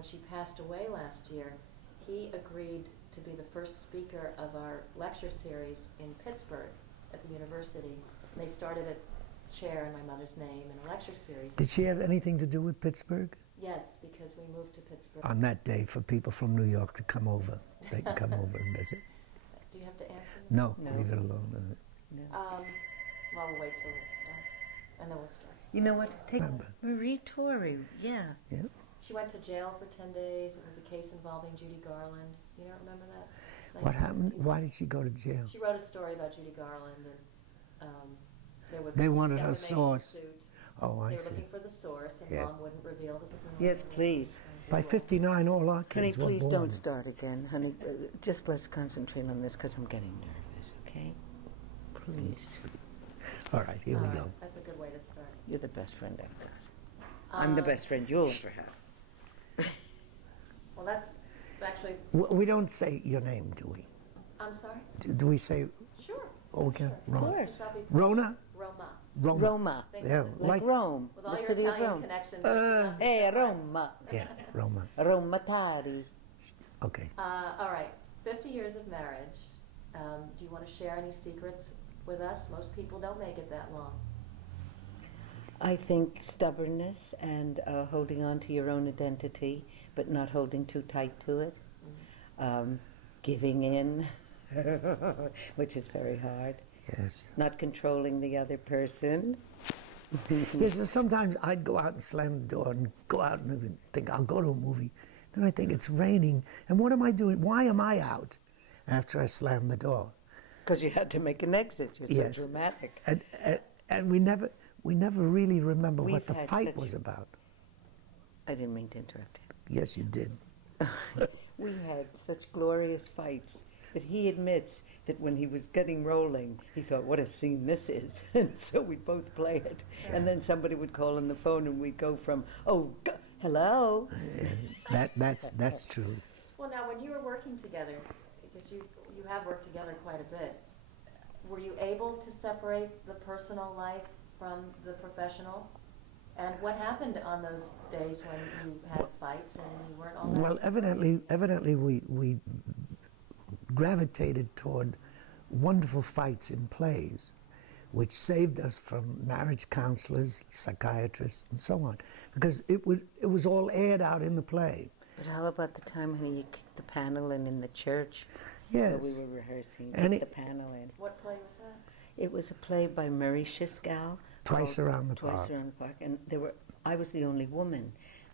when she passed away last year, he agreed to be the first speaker of our lecture series in Pittsburgh at the university. And they started a chair in my mother's name and a lecture series. Did she have anything to do with Pittsburgh? Yes, because we moved to Pittsburgh. On that day, for people from New York to come over. They can come over and visit. Do you have to answer? No, leave it alone. No. Well, we'll wait till it starts, and then we'll start. You know what? Take Marie Torre. Yeah. Yeah. She went to jail for 10 days. It was a case involving Judy Garland. You don't remember that? What happened? Why did she go to jail? She wrote a story about Judy Garland, and there was they a wanted her defamation source. suit. Oh, I They were see. looking for the source, and Yeah. Mom wouldn't reveal this. Yes, please. By 59, all our Honey, kids were please born. don't start again. Honey, just let's concentrate on this because I'm getting nervous, okay? Please. All right, here we go. That's a good way to start. You're the best friend I've got. I'm the best friend you'll ever have. Well, that's actually... We don't say your name, do we? I'm sorry? Do we say... Sure. Oh, we can? Sure. Roma. course. Rona? Roma. Roma. Yeah, Like Rome, With the all your city of Italian Rome. connections. Hey, Roma. Yeah, Roma. Roma Tari. Okay. All right, 50 years of marriage. Do you want to share any secrets with us? Most people don't make it that long. I think stubbornness and holding on to your own identity, but not holding too tight to it. Giving in, which is very hard. Yes. Not controlling the other person. Yes, sometimes I'd go out and slam the door and go out and think, I'll go to a movie. Then I think it's raining, and what am I doing? Why am I out after I slam the door? Because you had to make an exit. You're Yes. so dramatic. And we never really remember We've what the had fight such- was about. I didn't mean to interrupt you. Yes, you did. We had such glorious fights that he admits that when he was getting rolling, he thought, what a scene this is. And so we'd both play it. And then somebody would call on the phone and we'd go from, hello. That's true. Well, now, when you were working together, because you have worked together quite a bit, were you able to separate the personal life from the professional? And what happened on those days when you had fights and you weren't all that? Well, evidently we gravitated toward wonderful fights in plays, which saved us from marriage counselors, psychiatrists, and so on, because it was all aired out in the play. But how about the time when you kicked the panel in the church? Yes. So we were rehearsing, And kicked the panel in. What play was that? It was a play by Murray Schiskal. Twice called Around the Twice Park. Around the Park. And I was the only woman.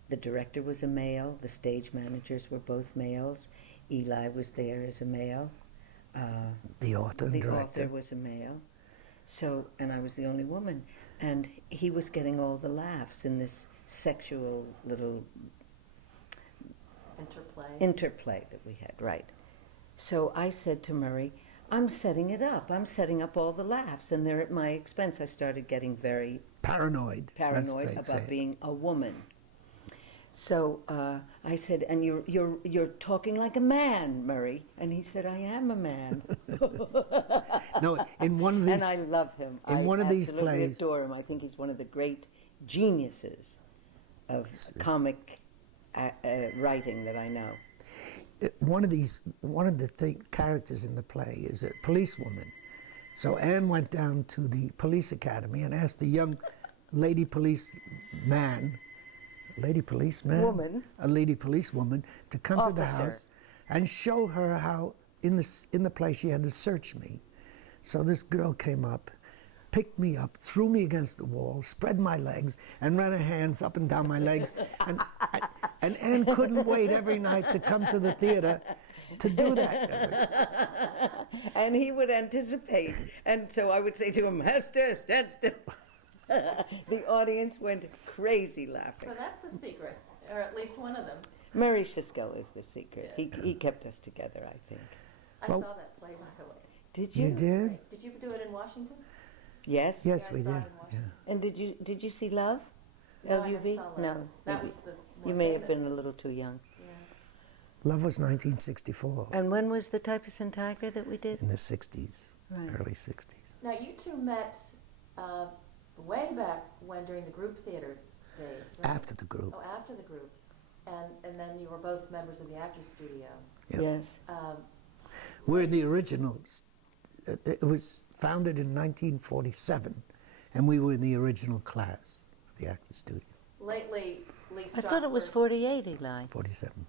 The director was a male. The stage managers were both males. Eli was there as a male. The author and The director. author was a male. So, and I was the only woman. And he was getting all the laughs in this sexual little interplay that we had, right. So I said to Murray, I'm setting it up. I'm setting up all the laughs, and they're at my expense. I started getting very paranoid about being a woman. So I said, and you're talking like a man, Murray. And he said, I am a man. No, in one of these, and I love him. In one of these absolutely plays, adore him. I think he's one of the great geniuses of comic writing that I know. One of the characters in the play is a policewoman. So Anne went down to the police academy and asked a young lady policewoman to come to the house and show her how in the play she had to search me. So this girl came up, picked me up, threw me against the wall, spread my legs, and ran her hands up and down my legs. And Anne couldn't wait every night to come to the theater to do that. And he would anticipate. And so I would say to him, Hester, stand still. The audience went crazy laughing. So that's the secret, or at least one of them. Murray Schiskal is the secret. He kept us together, I think. I saw that play, by the way. Did you? You did? Did you do it in Washington? Yes. Yes, Yeah, we I saw did. it in Washington. Yeah. And did you see Love? No, I LUV? never saw Love. No. That maybe. was the more You may have famous. been a little too young. Yeah. Love was 1964, And when was the Typus and Tiger that we did? in the 60s, Right. early 60s. Now, you two met way back when, during the group theater days, right? After the group. Oh, after the group. and then you were both members of the Actors Studio. Yep. Yes. We're the originals. It was founded in 1947, and we were in the original class of the Actors Studio. Lately, Lee I Strasburg... thought it was 48, Eli. 47.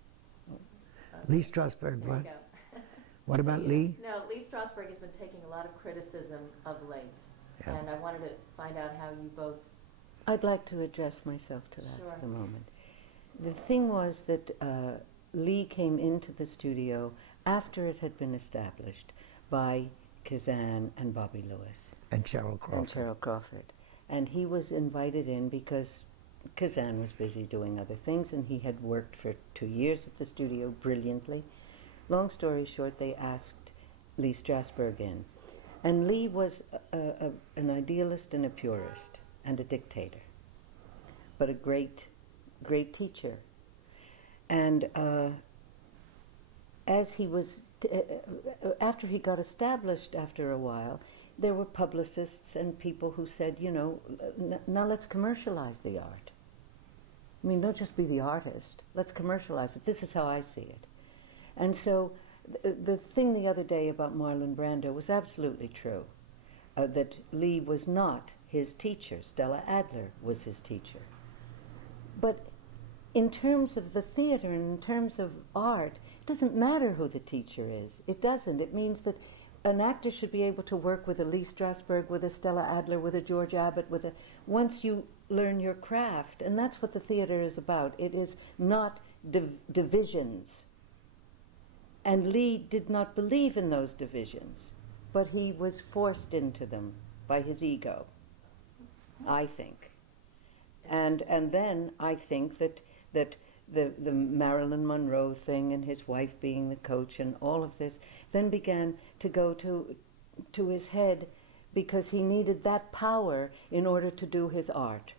Lee Strasburg, There you what? go. What about Lee? No, Lee Strasburg has been taking a lot of criticism of late, Yeah. and I wanted to find out how you both... I'd like to address myself to that Sure. for a moment. The thing was that Lee came into the studio after it had been established by Kazan and Bobby Lewis. And Cheryl Crawford. And Cheryl Crawford. And he was invited in because Kazan was busy doing other things, and he had worked for 2 years at the studio brilliantly. Long story short, they asked Lee Strasburg in. And Lee was an idealist and a purist and a dictator, but a great, great teacher. And as he was, after he got established after a while, there were publicists and people who said, you know, now let's commercialize the art. I mean, don't just be the artist. Let's commercialize it. This is how I see it. And so the thing the other day about Marlon Brando was absolutely true, that Lee was not his teacher. Stella Adler was his teacher. But in terms of the theater and in terms of art, it doesn't matter who the teacher is. It doesn't. It means that an actor should be able to work with a Lee Strasburg, with a Stella Adler, with a George Abbott, once you learn your craft. And that's what the theater is about. It is not divisions. And Lee did not believe in those divisions, but he was forced into them by his ego, I think. And then I think that the Marilyn Monroe thing and his wife being the coach and all of this then began to go to his head, because he needed that power in order to do his art.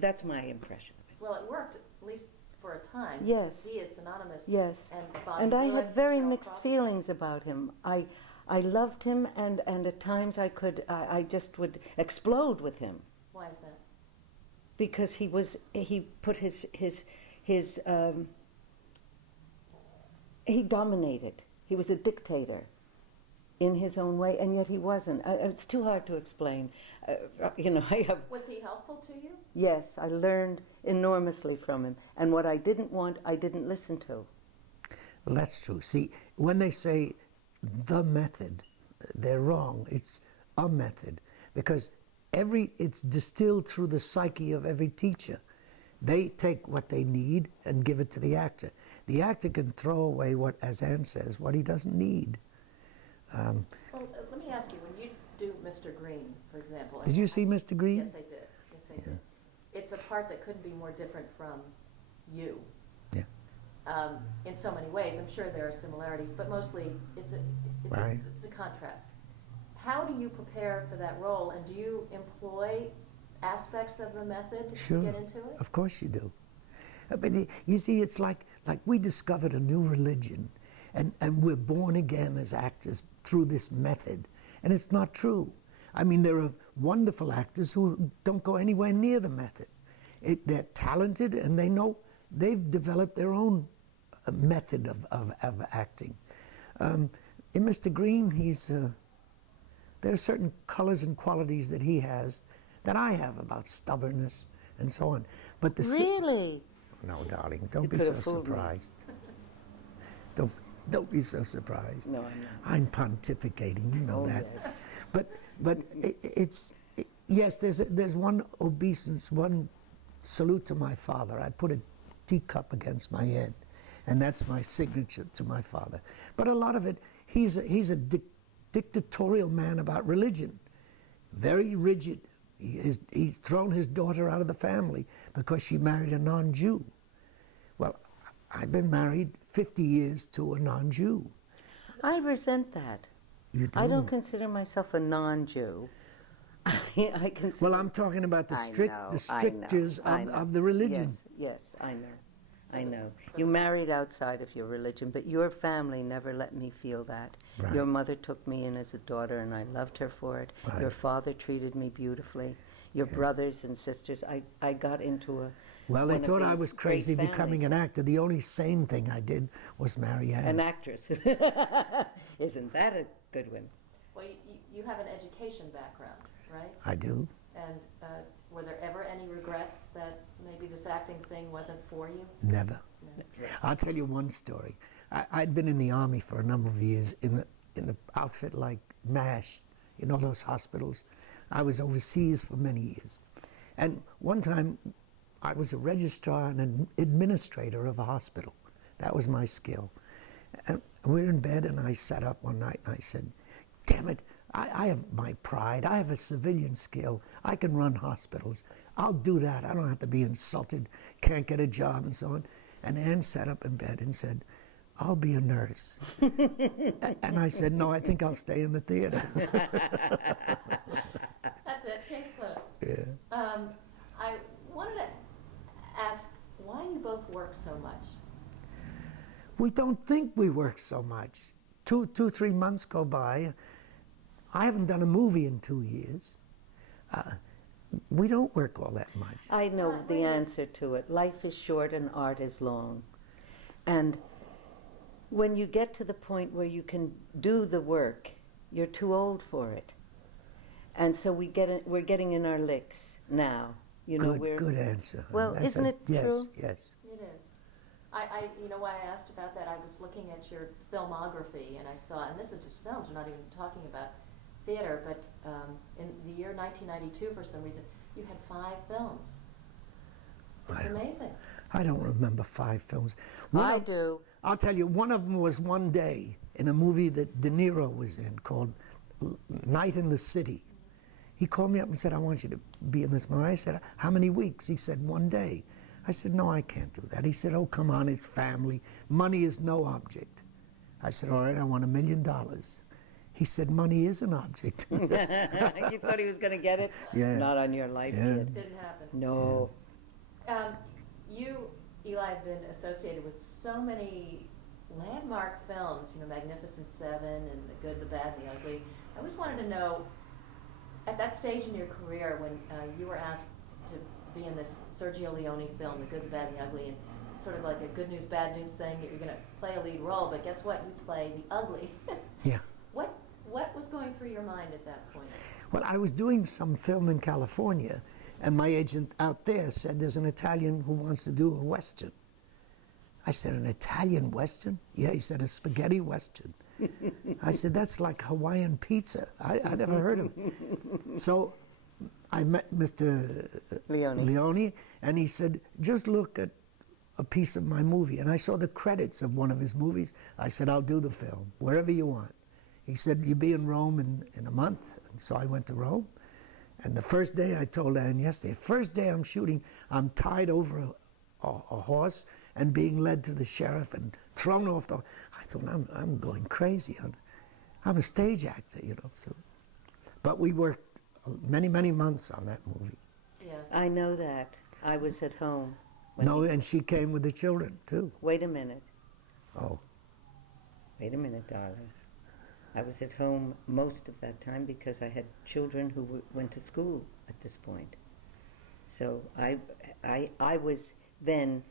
That's my impression of it. Well, it worked, at least for a time. Yes. He is synonymous. Yes. And Bobby And I Lewis had very Cheryl mixed Crawford. feelings about him. I loved him, and at times I just would explode with him, Why is that? because he put he dominated. He was a dictator in his own way, and yet he wasn't. It's too hard to explain. I have... Was he helpful to you? Yes, I learned enormously from him. And what I didn't want, I didn't listen to. Well, that's true. See, when they say the method, they're wrong. It's a method, because it's distilled through the psyche of every teacher. They take what they need and give it to the actor. The actor can throw away what, as Anne says, what he doesn't need. Well, let me ask you, when you do Mr. Green, for example. Did you see Mr. Green? Yes, I did. Yes, I did. It's a part that couldn't be more different from you. Yeah. In so many ways. I'm sure there are similarities, but mostly it's a contrast. How do you prepare for that role, and do you employ aspects of the method Sure. to get into it? Of course you do. But you see, it's like we discovered a new religion, and we're born again as actors through this method. And it's not true. I mean, there are wonderful actors who don't go anywhere near the method. They're talented, and they've developed their own method of acting. In Mr. Green, there are certain colors and qualities that he has that I have, about stubbornness and so on. But Really? No, darling, don't You be could so have fooled me. surprised. Don't be so surprised. No, I know. I'm pontificating, you know Oh, that. yes. But yes, there's one obeisance, one salute to my father. I put a teacup against my head, and that's my signature to my father. But a lot of it, he's a dictatorial man about religion, very rigid. He's thrown his daughter out of the family because she married a non-Jew. Well, I've been married 50 years to a non-Jew. I resent that. You do? I don't consider myself a non-Jew. I consider... Well, I'm talking about the strictures I know. of the religion. Yes, I know. You married outside of your religion, but your family never let me feel that. Right. Your mother took me in as a daughter, and I loved her for it. Right. Your father treated me beautifully. Your brothers and sisters, I got into Well, they one of thought I these was great crazy becoming families. an actor. The only sane thing I did was marry Anne. An actress. Isn't that a good one? Well, you have an education background, right? I do. And were there ever any regrets that maybe this acting thing wasn't for you? Never. No. I'll tell you one story. I'd been in the Army for a number of years in the outfit like MASH, you know, those hospitals. I was overseas for many years. And one time, I was a registrar and an administrator of a hospital. That was my skill. And we were in bed, and I sat up one night, and I said, damn it, I have my pride. I have a civilian skill. I can run hospitals. I'll do that. I don't have to be insulted, can't get a job, and so on. And Anne sat up in bed and said, I'll be a nurse. And I said, no, I think I'll stay in the theater. That's it, case closed. Yeah. I wanted to ask why you both work so much. We don't think we work so much. 3 months go by. I haven't done a movie in 2 years. We don't work all that much. I know the answer to it. Life is short and art is long. And when you get to the point where you can do the work, you're too old for it. And so we're getting in our licks now. You know, Good answer. Well, isn't it true? Yes. It is. You know why I asked about that? I was looking at your filmography, and I saw, and this is just films, we're not even talking about theater, but in the year 1992, for some reason, you had 5 films. It's amazing. I don't remember 5 films. I do. I'll tell you, one of them was one day in a movie that De Niro was in called Night in the City. He called me up and said, I want you to be in this movie. I said, how many weeks? He said, 1 day. I said, no, I can't do that. He said, oh, come on, it's family. Money is no object. I said, all right, I want $1 million. He said, money is an object. You thought he was going to get it? Yeah. Not on your life, Yeah. kid. Didn't happen. No. You, Eli, have been associated with so many landmark films, you know, Magnificent Seven and The Good, the Bad, and the Ugly. I always wanted to know, at that stage in your career when you were asked to be in this Sergio Leone film, The Good, the Bad, and the Ugly, and sort of like a good news, bad news thing, that you're going to play a lead role, but guess what? You play the ugly. Yeah. What was going through your mind at that point? Well, I was doing some film in California, and my agent out there said, there's an Italian who wants to do a Western. I said, an Italian Western? Yeah, he said, a spaghetti Western. I said, that's like Hawaiian pizza. I never heard of it. So I met Mr. Leone, and he said, just look at a piece of my movie. And I saw the credits of one of his movies. I said, I'll do the film, wherever you want. He said, you'll be in Rome in a month. And so I went to Rome. And the first day, I told Anne yesterday, first day I'm shooting, I'm tied over a horse and being led to the sheriff and thrown off the... I thought, I'm going crazy. I'm a stage actor, you know. So, but we worked many, many months on that movie. Yeah. I know that. I was at home. No, and she came with the children, too. Wait a minute. Oh. Wait a minute, darling. I was at home most of that time because I had children who went to school at this point. So I was then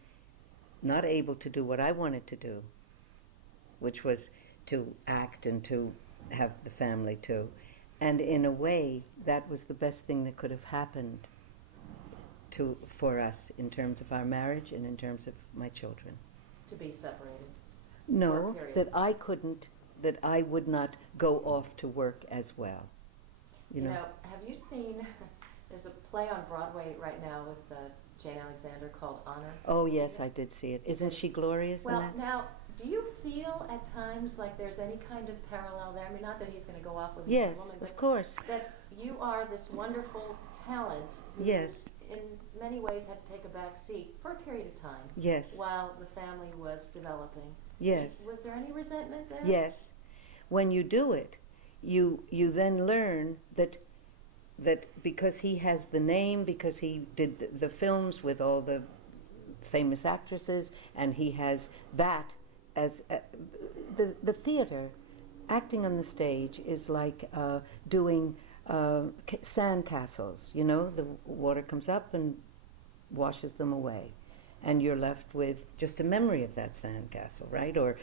not able to do what I wanted to do, which was to act and to have the family too. And in a way, that was the best thing that could have happened for us in terms of our marriage and in terms of my children. To be separated. No, period. that I would not go off to work as well. You know, have you seen, there's a play on Broadway right now with Jane Alexander called Honor. Oh yes, I did see it. Isn't she glorious in Well, that? now, do you feel at times like there's any kind of parallel there? I mean, not that he's going to go off with Yes, a woman, of but course. that you are this wonderful talent who Yes. in many ways had to take a back seat for a period of time Yes, while the family was developing. yes, Was there any resentment there? yes. When you do it, you then learn that because he has the name, because he did the films with all the famous actresses, and he has that as the theater, acting on the stage is like doing sand castles. You know, the water comes up and washes them away. And you're left with just a memory of that sandcastle, right? Or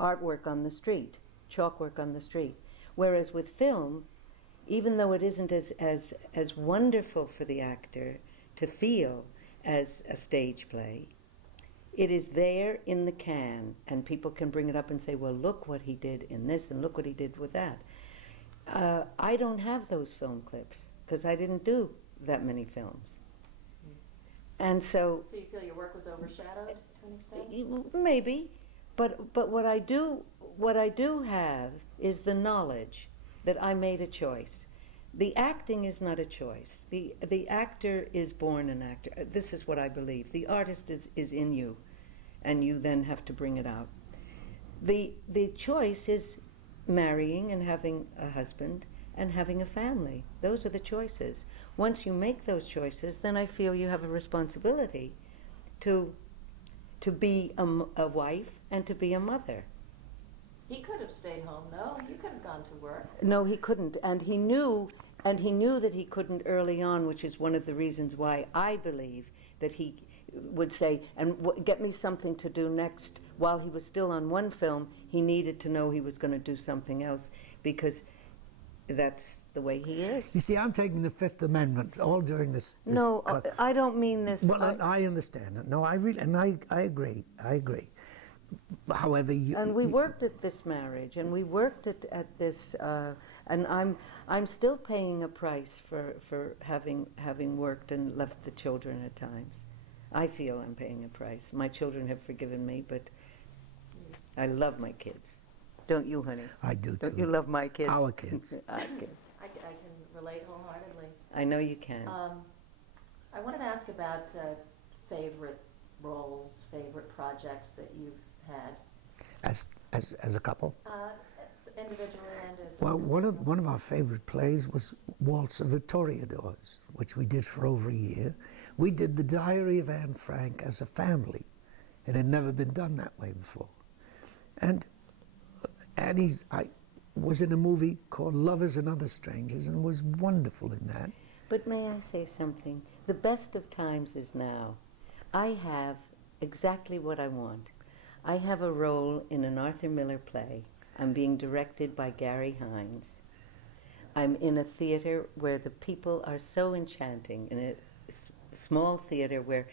artwork on the street, chalkwork on the street. Whereas with film, even though it isn't as wonderful for the actor to feel as a stage play, it is there in the can, and people can bring it up and say, well, look what he did in this, and look what he did with that. I don't have those film clips, because I didn't do that many films. And so... So you feel your work was overshadowed to an extent? Maybe, but what I do have is the knowledge that I made a choice. The acting is not a choice. The actor is born an actor. This is what I believe. The artist is in you, and you then have to bring it out. The choice is marrying and having a husband and having a family. Those are the choices. Once you make those choices, then I feel you have a responsibility to be a wife and to be a mother. He could have stayed home, though. You could have gone to work. No, he couldn't, and he knew that he couldn't early on, which is one of the reasons why I believe that he would say, and get me something to do next. While he was still on one film, he needed to know he was going to do something else, because that's the way he is. You see, I'm taking the Fifth Amendment all during this. No, I don't mean this. Well, I understand it. No, I really, and I agree. I agree. However, and we worked at this marriage, and we worked at this, and I'm still paying a price for having worked and left the children at times. I feel I'm paying a price. My children have forgiven me, but I love my kids. Don't you, honey? I do too. Don't you love my kids? Our kids. Our kids. I can relate wholeheartedly. I know you can. I wanted to ask about favorite roles, favorite projects that you've had. As a couple? Individually and as Well, one of our favorite plays was Waltz of the Toreadors, which we did for over a year. We did The Diary of Anne Frank as a family. It had never been done that way before. And I was in a movie called Lovers and Other Strangers and was wonderful in that. But may I say something? The best of times is now. I have exactly what I want. I have a role in an Arthur Miller play. I'm being directed by Gary Hines. I'm in a theater where the people are so enchanting, in a small theater where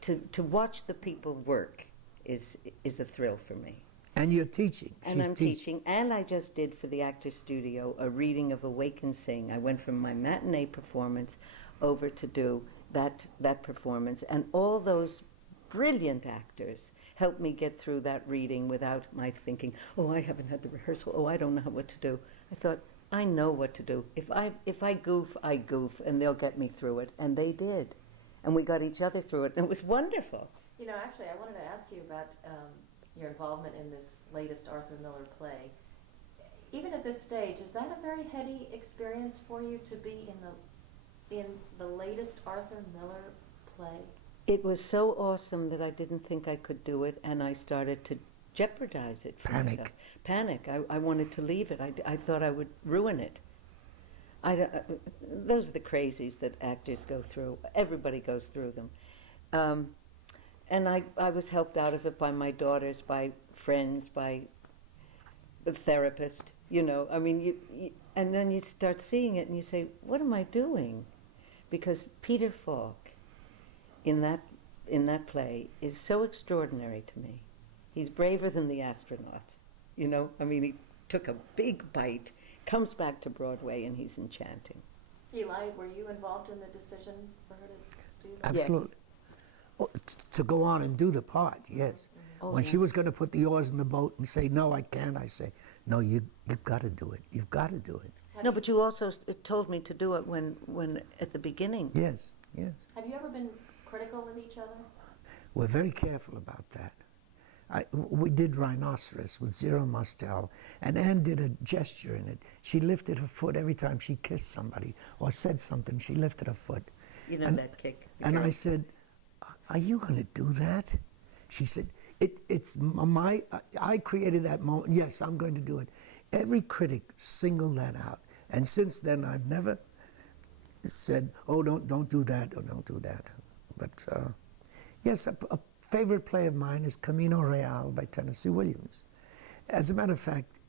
to watch the people work is a thrill for me. And you're teaching. And I'm teaching. And I just did for the Actors Studio a reading of Awake and Sing. I went from my matinee performance over to do that performance. And all those brilliant actors helped me get through that reading without my thinking, oh, I haven't had the rehearsal, oh, I don't know what to do. I thought, I know what to do. If I goof, I goof, and they'll get me through it. And they did. And we got each other through it, and it was wonderful. You know, actually, I wanted to ask you about your involvement in this latest Arthur Miller play. Even at this stage, is that a very heady experience for you to be in the latest Arthur Miller play? It was so awesome that I didn't think I could do it, and I started to jeopardize it for myself. Panic. I wanted to leave it. I thought I would ruin it. Those are the crazies that actors go through. Everybody goes through them. And I was helped out of it by my daughters, by friends, by the therapist, you know. I mean, and then you start seeing it and you say, what am I doing? Because Peter Falk in that play is so extraordinary to me. He's braver than the astronaut, you know. I mean, he took a big bite, comes back to Broadway, and he's enchanting. Eli, were you involved in the decision for her to do that? Absolutely. Yes. Oh, to go on and do the part, yes. Oh, When yeah. she was going to put the oars in the boat and say, no, I can't, I say, no, you've got to do it. You've got to do it. No, but you also told me to do it when at the beginning. Yes, yes. Have you ever been critical of each other? We're very careful about that. We did Rhinoceros with Zero Mostel, and Anne did a gesture in it. She lifted her foot every time she kissed somebody or said something. She lifted her foot. You know that kick. And I said, are you going to do that? She said, I created that moment. Yes, I'm going to do it. Every critic singled that out. And since then, I've never said, oh, don't do that or don't do that. But yes, a favorite play of mine is Camino Real by Tennessee Williams. As a matter of fact,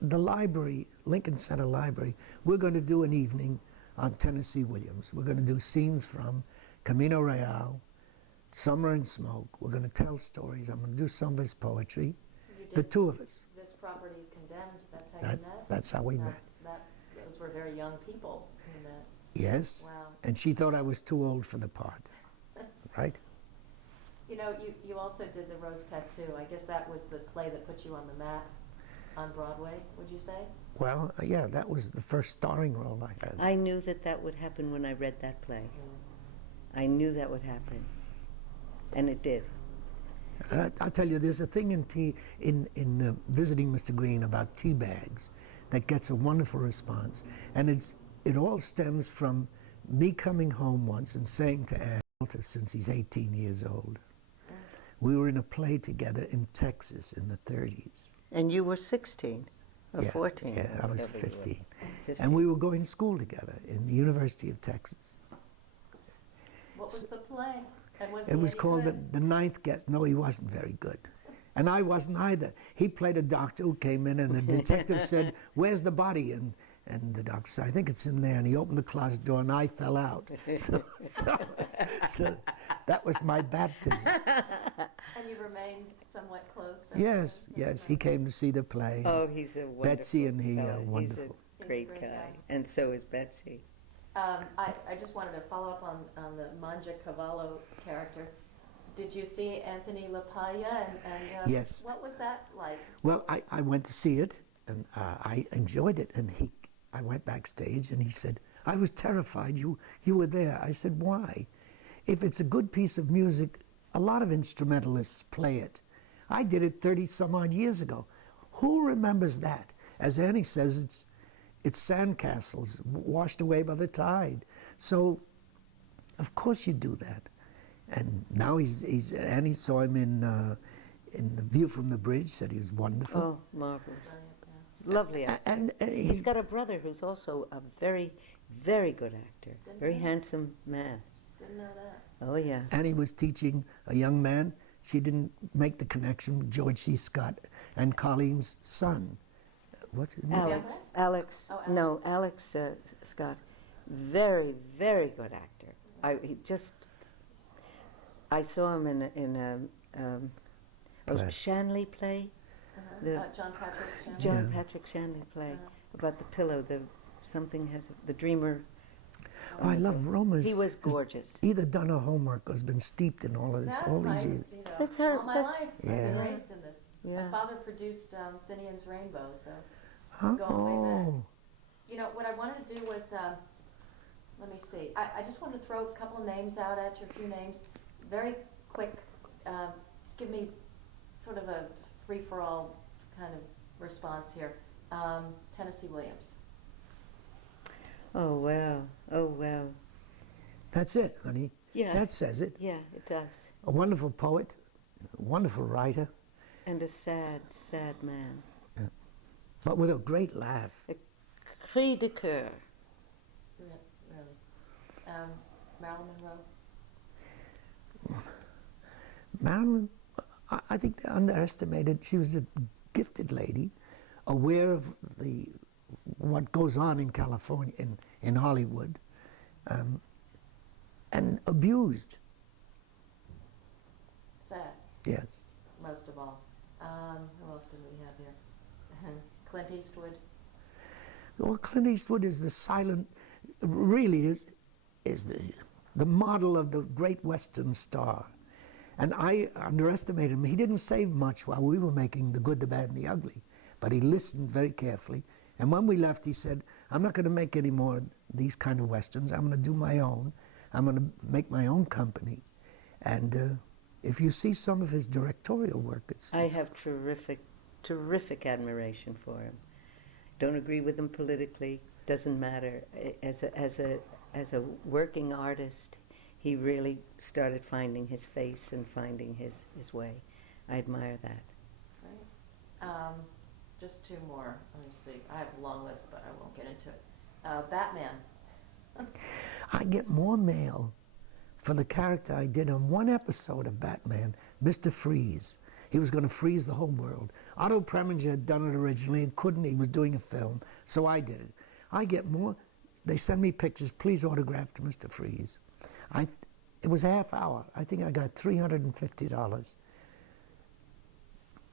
the library, Lincoln Center Library, we're going to do an evening on Tennessee Williams. We're going to do scenes from Camino Real, Summer and Smoke. We're going to tell stories. I'm going to do some of his poetry. The two of us. This property is condemned. That's how you met? That's how we met. Those were very young people who met. Yes. Wow. And she thought I was too old for the part. Right? You know, you also did the Rose Tattoo. I guess that was the play that put you on the map on Broadway, would you say? Well, yeah, that was the first starring role I had. I knew that that would happen when I read that play. I knew that would happen. And it did. I'll tell you, there's a thing in Visiting Mr. Green about tea bags that gets a wonderful response. And it all stems from me coming home once and saying to Ann, since he's 18 years old, we were in a play together in Texas in the 30s. And you were 16 or 14? Yeah, I was whatever you were. 15. 15. And we were going to school together in the University of Texas. What was the play? And was It was he called good? the Ninth Guest. No, he wasn't very good. And I wasn't either. He played a doctor who came in, and the detective said, "Where's the body?" And the doctor said, "I think it's in there." And he opened the closet door, and I fell out. So that was my baptism. And you remained somewhat close? Yes, yes. He came to see the play. Oh, he's a wonderful Betsy and he fellow. are wonderful. He's a great guy. And so is Betsy. I just wanted to follow up on the Manja Cavallo character. Did you see Anthony LaPaglia? And Yes. What was that like? Well, I went to see it, and I enjoyed it. And I went backstage, and he said, "I was terrified you were there." I said, "Why? If it's a good piece of music, a lot of instrumentalists play it. I did it 30-some-odd years ago. Who remembers that?" As Annie says, it's sandcastles washed away by the tide. So, of course you do that. And now Annie saw him in The View from the Bridge, said he was wonderful. Oh, marvelous. Lovely actor. And He's got a brother who's also a very, very good actor. Very handsome man. Didn't know that. Oh, yeah. Annie was teaching a young man. She didn't make the connection with George C. Scott and Colleen's son. What's his name? Alex. Alex. Oh, Alex. No, Alex Scott. Very, very good actor. I saw him in a Play. Shanley play. The John Patrick Shanley? John Patrick Shanley play about the pillow. The dreamer. Oh, I love Roma's. He was gorgeous. Either done her homework or has been steeped in all of this, all these years. You know, That's her- all my that's- life, I've Yeah. been raised in this. Yeah. My father produced Finian's Rainbow, so going way back. Oh, You know, what I wanted to do was, let me see, I just wanted to throw a couple of names out at you, a few names, very quick, just give me sort of a free-for-all kind of response here. Tennessee Williams. Oh, well. Oh, well. that's it, honey. Yeah. That says it. Yeah, it does. A wonderful poet, a wonderful writer, And a sad, sad man. but with a great laugh. A cri de coeur. Really. Marilyn Monroe. Marilyn, I think they underestimated. She was a gifted lady, aware of what goes on in California, in Hollywood, and abused. Sad, Yes. most of all. Who else do we have here? Clint Eastwood. Well, Clint Eastwood is the silent, really is the model of the great Western star. And I underestimated him. He didn't say much while we were making The Good, the Bad, and the Ugly, but he listened very carefully. And when we left, he said, "I'm not going to make any more of these kind of Westerns. I'm going to do my own. I'm going to make my own company." And if you see some of his directorial work, I have terrific admiration for him. Don't agree with him politically, doesn't matter. As a working artist, he really started finding his face and finding his way. I admire that. Right. Just two more. Let me see. I have a long list, but I won't get into it. Batman. I get more mail for the character I did on one episode of Batman, Mr. Freeze. He was going to freeze the whole world. Otto Preminger had done it originally and couldn't. He was doing a film, so I did it. I get more. They send me pictures. Please autograph to Mr. Freeze. It was a half hour. I think I got $350.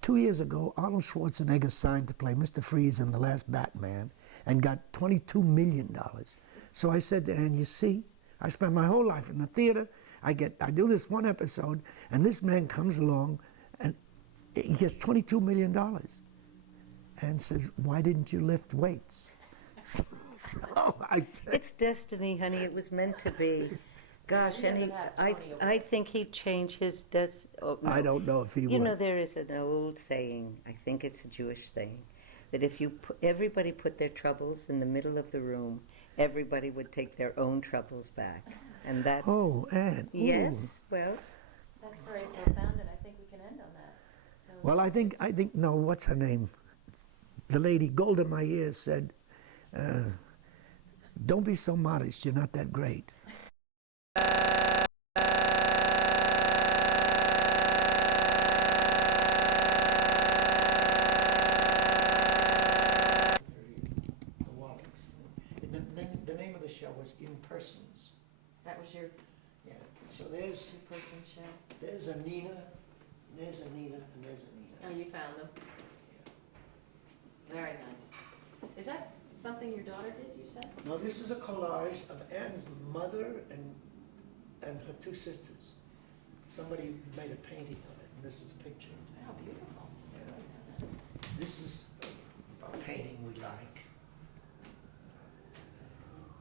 2 years ago, Arnold Schwarzenegger signed to play Mr. Freeze in the last Batman and got $22 million. So I said to Ann, you see, I spent my whole life in the theater. I do this one episode, and this man comes along, and he gets $22 million, and says, "Why didn't you lift weights?" So I said, It's destiny, honey. It was meant to be. Gosh, He doesn't and have I 20 I think he'd change his I don't know if he would. You know, there is an old saying, I think it's a Jewish saying, that if you everybody put their troubles in the middle of the room, everybody would take their own troubles back. And that's... Oh, Ann. Yes, Ooh. well... That's very profound, and I think we can end on that. So, Well, I think, no, what's her name? The lady, Gold in my ears, said, don't be so modest, you're not that great. The Wallachs. The name of the show was In Persons. that was your Yeah. So there's two-person show? a Nina, there's a Nina, and there's a Nina. Oh, you found them? Very nice. Is that something your daughter did, you said? No, this is a collage of Anne's mother and her two sisters. Somebody made a painting of it, and this is a picture. Oh, beautiful. Yeah. This is a painting we like.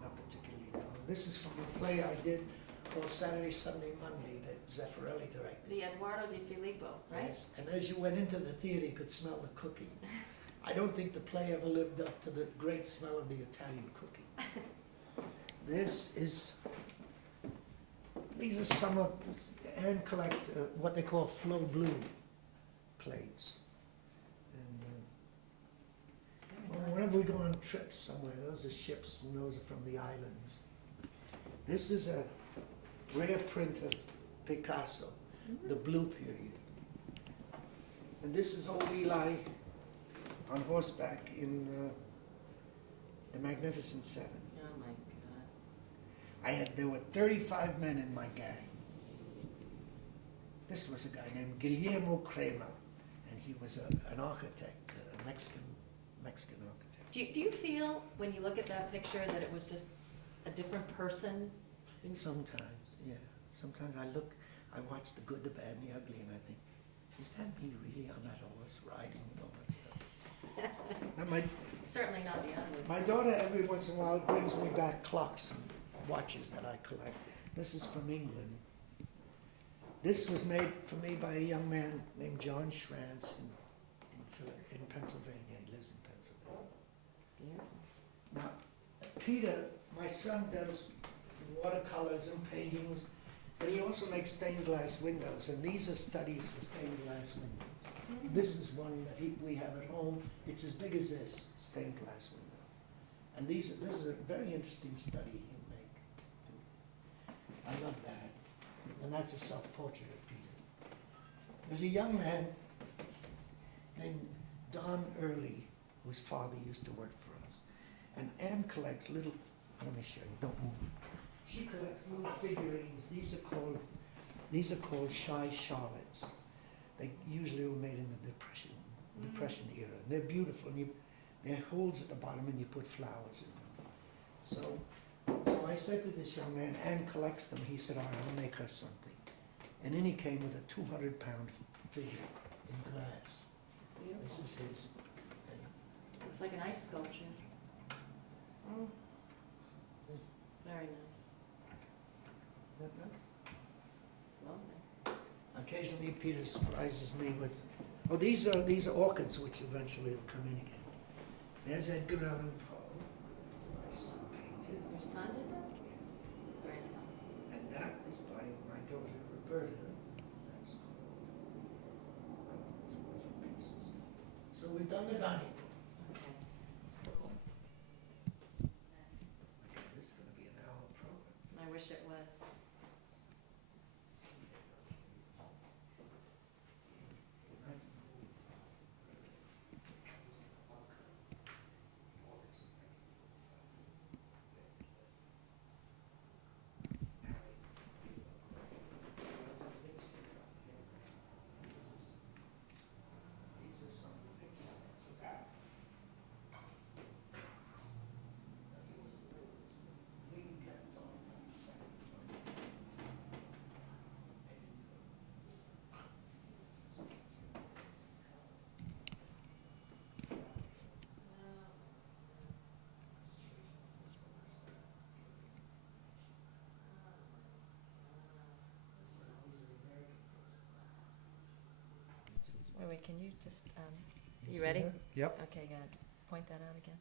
Not particularly well. This is from a play I did called Saturday, Sunday, Monday that Zeffirelli directed. The Eduardo Di Filippo, right? Yes, and as you went into the theater, you could smell the cooking. I don't think the play ever lived up to the great smell of the Italian cooking. These are some of, Anne collect what they call flow blue plates. And whenever we go on trips somewhere, those are ships and those are from the islands. This is a rare print of Picasso, the blue period. And this is old Eli on horseback in The Magnificent Seven. Oh, my God. There were 35 men in my gang. This was a guy named Guillermo Crema, and he was an architect, a Mexican architect. Do you feel, when you look at that picture, that it was just a different person? Sometimes, yeah. Sometimes I watch the good, the bad, and the ugly, and I think, is that me really on that horse riding and all that stuff? Now Certainly not the ugly. my daughter every once in a while brings me back clocks and watches that I collect. This is from England. This was made for me by a young man named John Schrantz in Pennsylvania. He lives in Pennsylvania. Beautiful. Now, Peter, my son, does watercolors and paintings, but he also makes stained glass windows, and these are studies for stained glass windows. This is one that we have at home. It's as big as this stained glass window. And this is a very interesting study he'll make. I love that. And that's a self-portrait of Peter. There's a young man named Don Early, whose father used to work for us. And Anne collects little, let me show you, don't move. She collects little figurines. These are called shy Charlottes. They usually were made in the Depression era. They're beautiful. And there are holes at the bottom, and you put flowers in them. So I said to this young man, Anne collects them. He said, all right, I'll make her something. And then he came with a 200-pound figure in glass. Beautiful. This is his. Looks like an ice sculpture. Very nice. Isn't that nice? Lovely. Occasionally, Peter surprises me with, oh, these are orchids which eventually will come in again. There's Edgar Allan Poe, my son painted. Your son did that? Very talented. And that is by my daughter Roberta. That's called, I don't know, it's wonderful pieces. So we've done the dining room. Okay. This is going to be an hour program. I wish it was. wait, can you just, you see ready? that? Yep. Okay, good. Point that out again.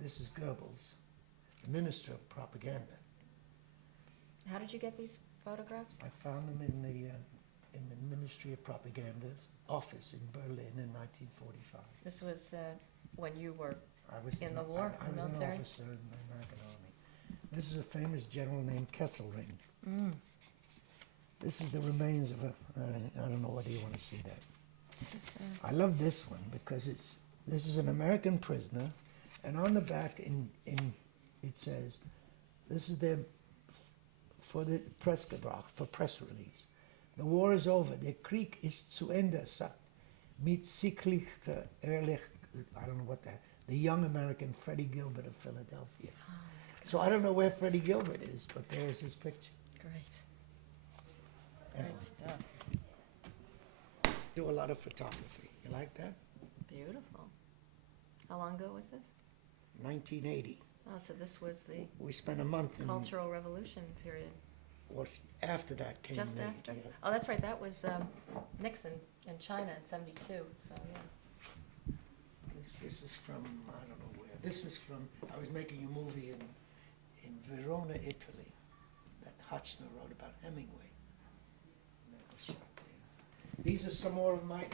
This is Goebbels, the Minister of Propaganda. How did you get these photographs? I found them in the Ministry of Propaganda's office in Berlin in 1945. This was when you were I was in the war, I was military? an officer in the American Army. This is a famous general named Kesselring. Mm. This is the remains of a, I don't know whether you want to see that. Just, I love this one because this is an American prisoner, and on the back it says, this is their, for the Pressgebrauch, for press release. The war is over. Der Krieg ist zu Ende, sagt mit sichtlicher Ehrlich, I don't know what that, the young American Freddie Gilbert of Philadelphia. So I don't know where Freddie Gilbert is, but there's his picture. great. And Great stuff. do a lot of photography. You like that? Beautiful. How long ago was this? 1980. Oh, so this was the We spent a month in, Cultural Revolution period. or after that came Just the- after? yeah. Oh, that's right, that was Nixon in China in '72, so yeah. This is from, I don't know where. This is from, I was making a movie in Verona, Italy, that Hutchner wrote about Hemingway. And that was shot there. These are some more of my,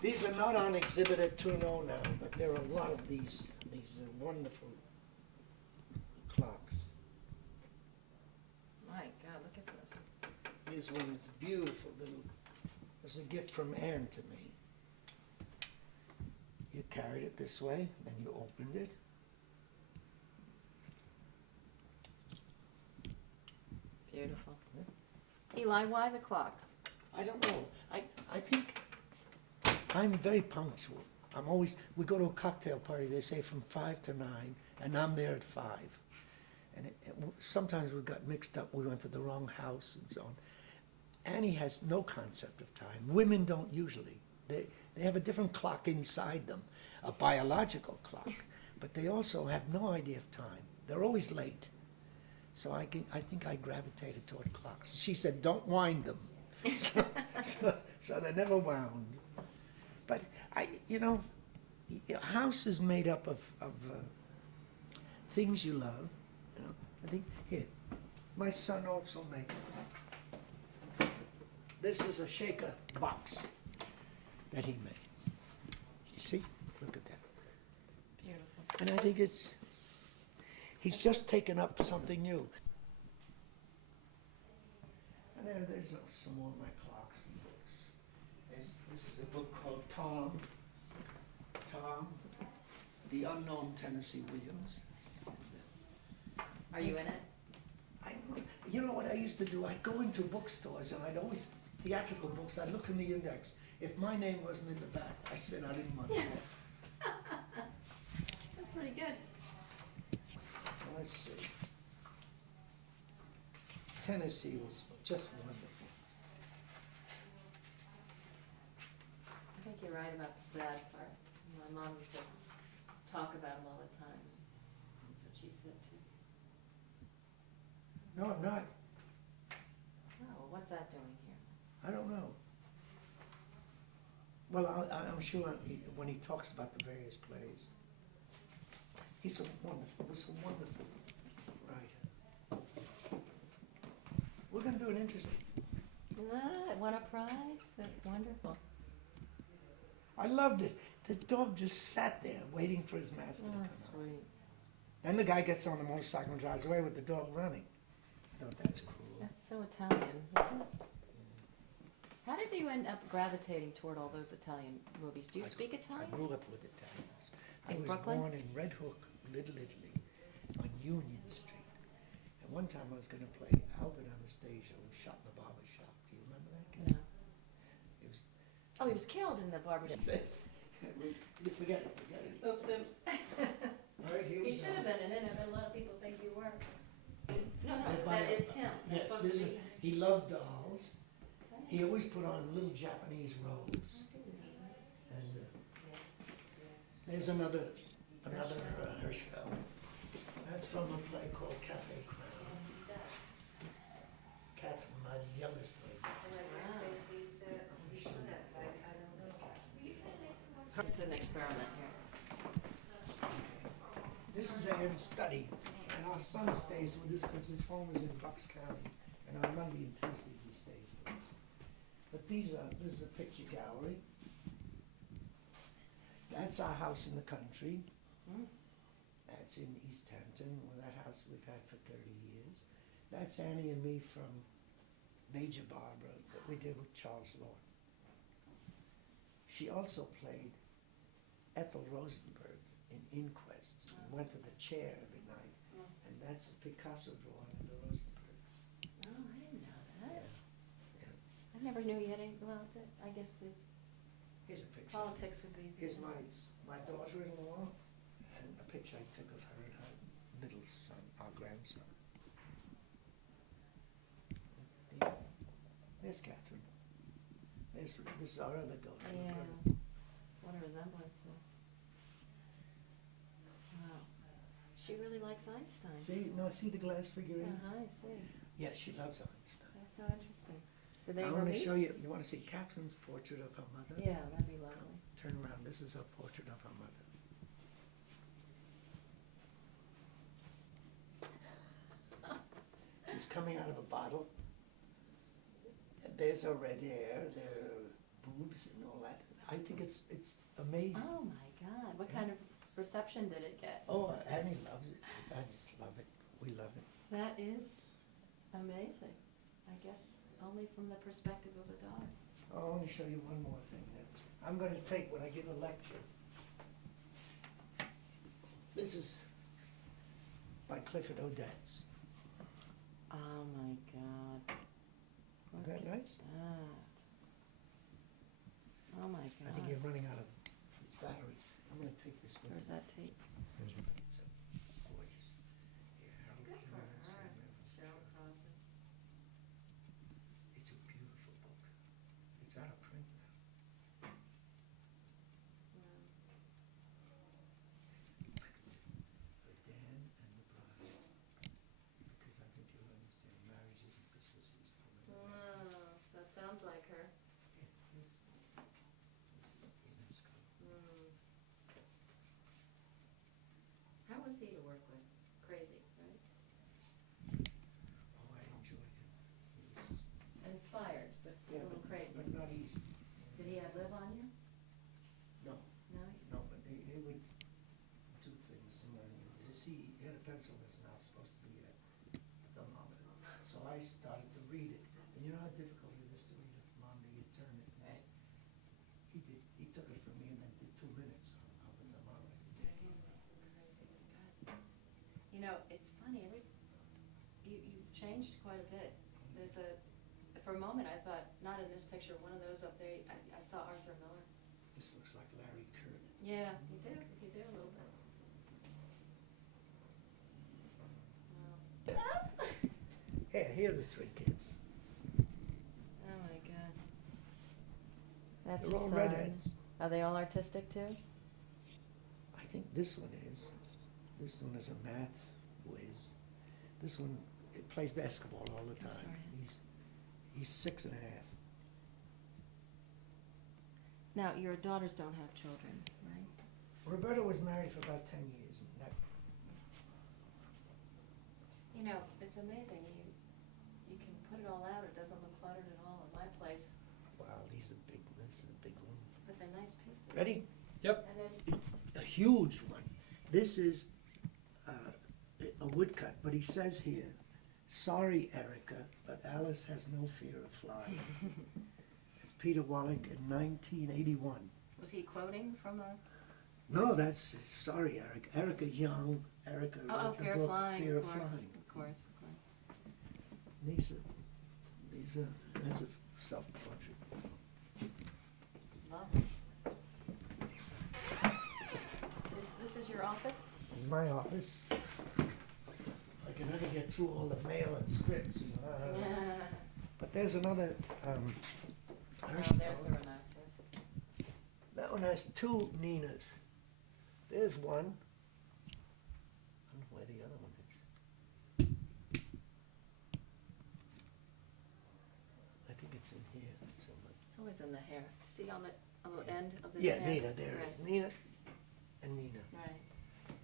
these are not on exhibit at Tourneau now, but there are a lot of these wonderful clocks. My God, look at this. Here's one that's beautiful little, it's a gift from Anne to me. You carried it this way, then you opened it. Beautiful. Eli, why the clocks? I don't know. I think I'm very punctual. I'm always, we go to a cocktail party, they say from 5 to 9, and I'm there at 5. And sometimes we got mixed up, we went to the wrong house and so on. Annie has no concept of time. Women don't usually. They have a different clock inside them, a biological clock, but they also have no idea of time. They're always late. So I think I gravitated toward clocks. She said, don't wind them. So they're never wound. But a house is made up of things you love. You know, I think, here, my son also made. This is a shaker box that he made. You see? Look at that. Beautiful. And I think he's just taken up something new. And there's some more of my clocks and books. This is a book called Tom, the Unknown Tennessee Williams. Are you in it? You know what I used to do? I'd go into bookstores and I'd always, theatrical books, I'd look in the index. If my name wasn't in the back, I said I didn't want it. That's pretty good. Let's see. Tennessee was just wonderful. I think you're right about the sad part. My mom used to talk about him all the time. That's what she said too. No, I'm not. Oh, what's that doing here? I don't know. Well, I'm sure when he talks about the various plays, was a wonderful writer. We're going to do an interesting. It won a prize? That's wonderful. I love this. The dog just sat there waiting for his master to Oh, come out. sweet. Then the guy gets on the motorcycle and drives away with the dog running. I thought, that's cruel. That's so Italian, isn't it? How did you end up gravitating toward all those Italian movies? Do you speak I Italian? grew up with Italians. I In was Brooklyn? born in Red Hook, Little Italy, on Union Street. And one time I was going to play Albert Anastasia, who was shot in the barber shop. Do you remember that? No. It was. Oh, he was killed in the barber shop. You forget it. Oops, oops. All right, here You we should have go. been in it, but a lot of people think you were. No, By- that is him. That's Yes, supposed to be. he loved dolls. He always put on little Japanese robes. And there's another Hirschfeld. That's from a play called Cafe Crown. Catherine, my youngest lady. It's an experiment here. This is Aaron's study, and our son stays with us because his home is in Bucks County, and on Monday and Tuesdays he stays with us. But this is a picture gallery. That's our house in the country. Mm. That's in East Hampton, well, that house we've had for 30 years. That's Annie and me from Major Barbara that we did with Charles Lord. She also played Ethel Rosenberg in Inquest. We went to the chair every night, and that's a Picasso drawing of the Rosenbergs. Oh, I didn't know that. Yeah. I never knew you had any, well, I guess the Here's a picture. politics would be. Here's my daughter-in-law, and a picture I took of her and her middle son, our grandson. There's Catherine. This is our other daughter. Yeah. What a resemblance there. Wow. She really likes Einstein. See the glass figurines? I see. Yeah, she loves Einstein. That's so interesting. Did they I ever want to meet? show you. You want to see Catherine's portrait of her mother? Yeah, that'd be lovely. Turn around. This is her portrait of her mother. She's coming out of a bottle. There's her red hair, there are boobs and all that. I think it's amazing. Oh my God, what kind of reception did it get? Oh, Annie loves it. I just love it. We love it. That is amazing. I guess only from the perspective of a daughter. Oh, I want to show you one more thing that I'm going to take when I give a lecture. This is by Clifford Odets. Oh my God. Isn't that nice? Oh my I God. think you're running out of batteries. I'm going to take this with Where's me. that tape? It's a gorgeous. Yeah, Harold Kumar and Sam Evans. It's a beautiful book. It's out of print now. For Dan and the bride. Because I think you'll understand marriage isn't for sissies. That sounds like her. Yeah, this is UNESCO. How was he to work with? Crazy, right? Oh, I enjoyed it. It was, Inspired, but a yeah, little crazy. but not easy. Did he have live on you? No, No? no, but he would do things. You see, he had a pencil that's not supposed to be a thermometer. So I started to read it. And you know how difficult it is to read a thermometer? You turn it. Right. He took it from me and then did 2 minutes on the thermometer. You know, it's funny, you changed quite a bit. For a moment I thought, not in this picture, one of those up there, I saw Arthur Miller. This looks like Larry Curd. Yeah, you do a little bit. Wow. Here are the 3 kids. Oh my God. That's They're your all son. redheads. Are they all artistic too? I think this one is. This one is a math whiz. This one plays basketball all the time. sorry. He's 6 and a half. Now, your daughters don't have children, right? Roberta was married for about 10 years. And that, You know, it's amazing. You can put it all out. It doesn't look cluttered at all in my place. wow, this is a big room. But they're nice pieces. Ready? Yep. And then, A huge one. This is a woodcut, but he says here, "Sorry, Erica, but Alice has no fear of flying." It's Peter Wallach in 1981. was he quoting from a? No, that's sorry, Eric. Erica Young. Erica wrote the Fear of book Flying. Fear of of course, Flying. Of course. These are that's a self-portrait. Lovely. This is your office? This is my office. I can never get through all the mail and scripts. And, but there's another. Oh, there's Hirschfeld. the rhinoceros. That one has 2 Ninas. There's one. I don't know where the other one is. I think it's in here somewhere. It's always in the hair. See on the on the end of the Yeah, chair? Nina, there Right. it is. Nina and Nina. Right.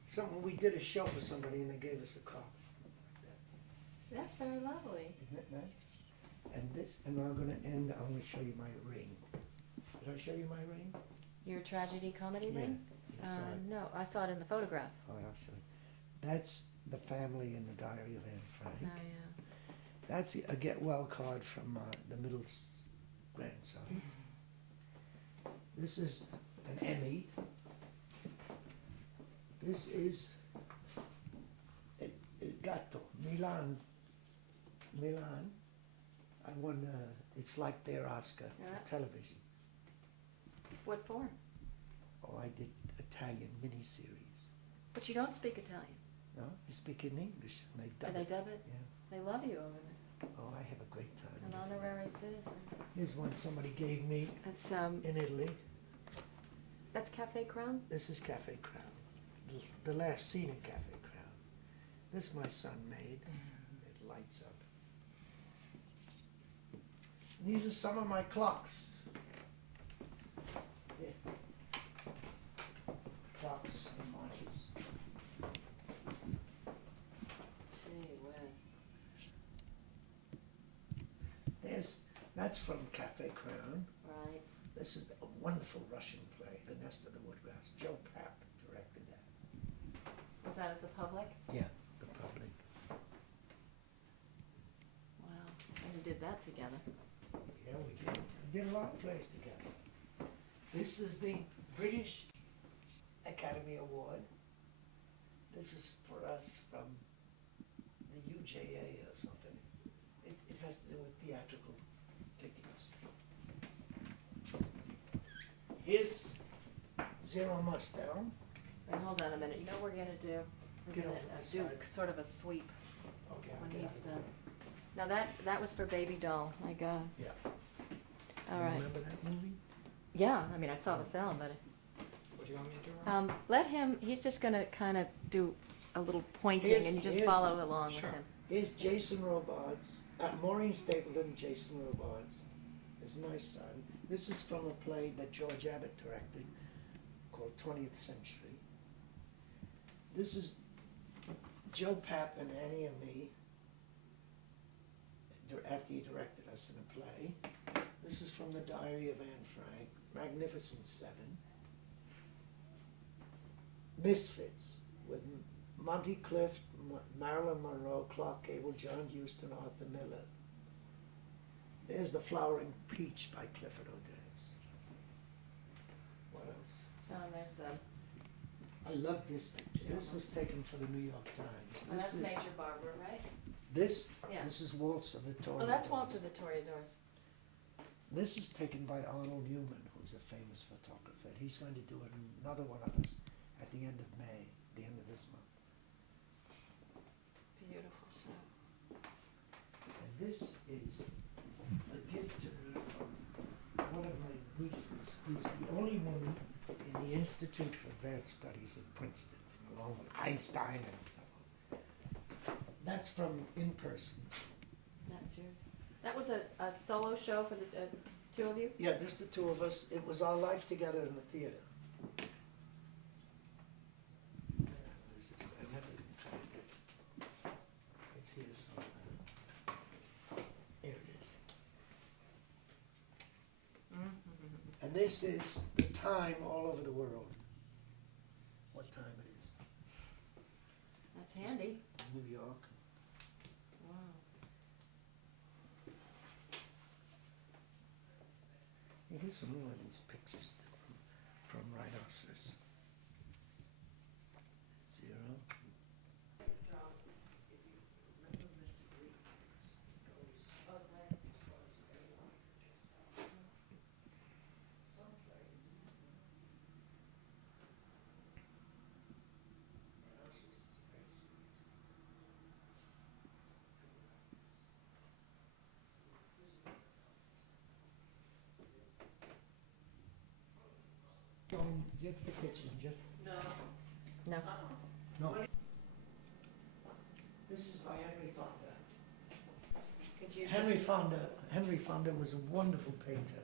Something, we did a show for somebody and they gave us a copy. That's very lovely. Isn't it nice? And this, and I'm gonna end, I'm gonna show you my ring. Did I show you my ring? Your tragedy comedy Yeah, ring? you saw it. No, I saw it in the photograph. Oh, I'll show you. That's the family in the Diary of Anne Frank. Oh, yeah. That's a get well card from the middle grandson. This is an Emmy. This is El Gatto, Milan. Milan. I won, it's like their Oscar Yeah. for television. What for? Oh, I did Italian miniseries. But you don't speak Italian. No, you speak in English and they dub And they it. dub it? Yeah. They love you over there. Oh, I have a great An time. honorary citizen. Here's one somebody gave me That's in Italy. that's Cafe Crown? This is Cafe Crown. The last scene in Cafe Crown. This my son made. It lights up. These are some of my clocks. Yeah. Clocks and watches. Gee whiz. That's from Cafe Crown. Right. This is a wonderful Russian play, The Nest of the Woodgrouse. Joe Papp directed that. Was that at the public? Yeah, the public. Wow. And you did that together. Yeah, we did. We did a lot of plays together. This is the British Academy Award. This is for us from the UJA or something. It has to do with theatrical figures. Here's Zero Mostel. Wait, hold on a minute. You know what we're gonna do? We're Get gonna over this do side. sort of a sweep Okay, when I'll get out he's of the done. way. Now that was for Baby Doll. My God. Yeah. All You right. Remember that movie? Yeah. I mean, I saw the film, but What do you want me to do? let him. He's just gonna kind of do a little pointing, Here's- and you just here's- follow along Sure. with him. Here's Jason Robards, Maureen Stapleton, Jason Robards is my son. This is from a play that George Abbott directed called 20th Century. This is Joe Papp and Annie and me after he directed us in a play. This is from the Diary of Anne Frank, Magnificent Seven. Misfits with Monty Clift, Marilyn Monroe, Clark Gable, John Huston, Arthur Miller. There's The Flowering Peach by Clifford Odets. What else? There's I love this picture. This was taken for the New York Times. oh, that's This is, Major Barbara, right? this, Yeah. this is Waltz of the Toreadors. Oh, that's Waltz of the Toreadors. This is taken by Arnold Newman, who's a famous photographer. He's going to do another one of us at the end of May, the end of this month. Beautiful shot. And this is a gift to me from one of my nieces, who's the only woman in the Institute for Advanced Studies at Princeton, along with Einstein and so on. That's from In Person. That's yours. That was a solo show for the two of you? Yeah, just the two of us. It was our life together in the theater. There's this, I never can find it. It's here somewhere. Here it is. And this is the time all over the world. What time it is? That's handy. New York. Wow. Here's some more of these pictures from rhinoceros. Zero. Just the kitchen, just. No. No. This is by Henry Fonda. Could you Henry Fonda was a wonderful painter.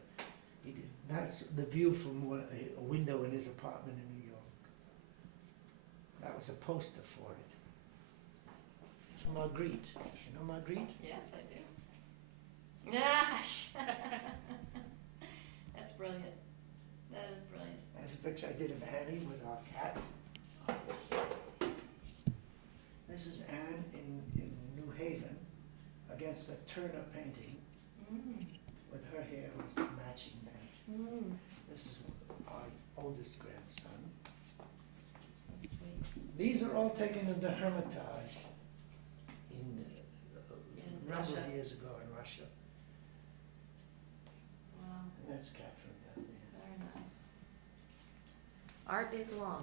He did That's the view from a window in his apartment in New York. That was a poster for it. It's Marguerite. You know Marguerite? Yes, I do. Gosh. That's brilliant. That is brilliant. That's a picture I did of Annie with our cat. This is Anne in New Haven against a Turner painting with her hair was matching that. This is our oldest grandson. So sweet. These are all taken in the Hermitage in In a number Russia. of years ago in Russia. Wow, And that's Catherine down there. very nice. Art is long.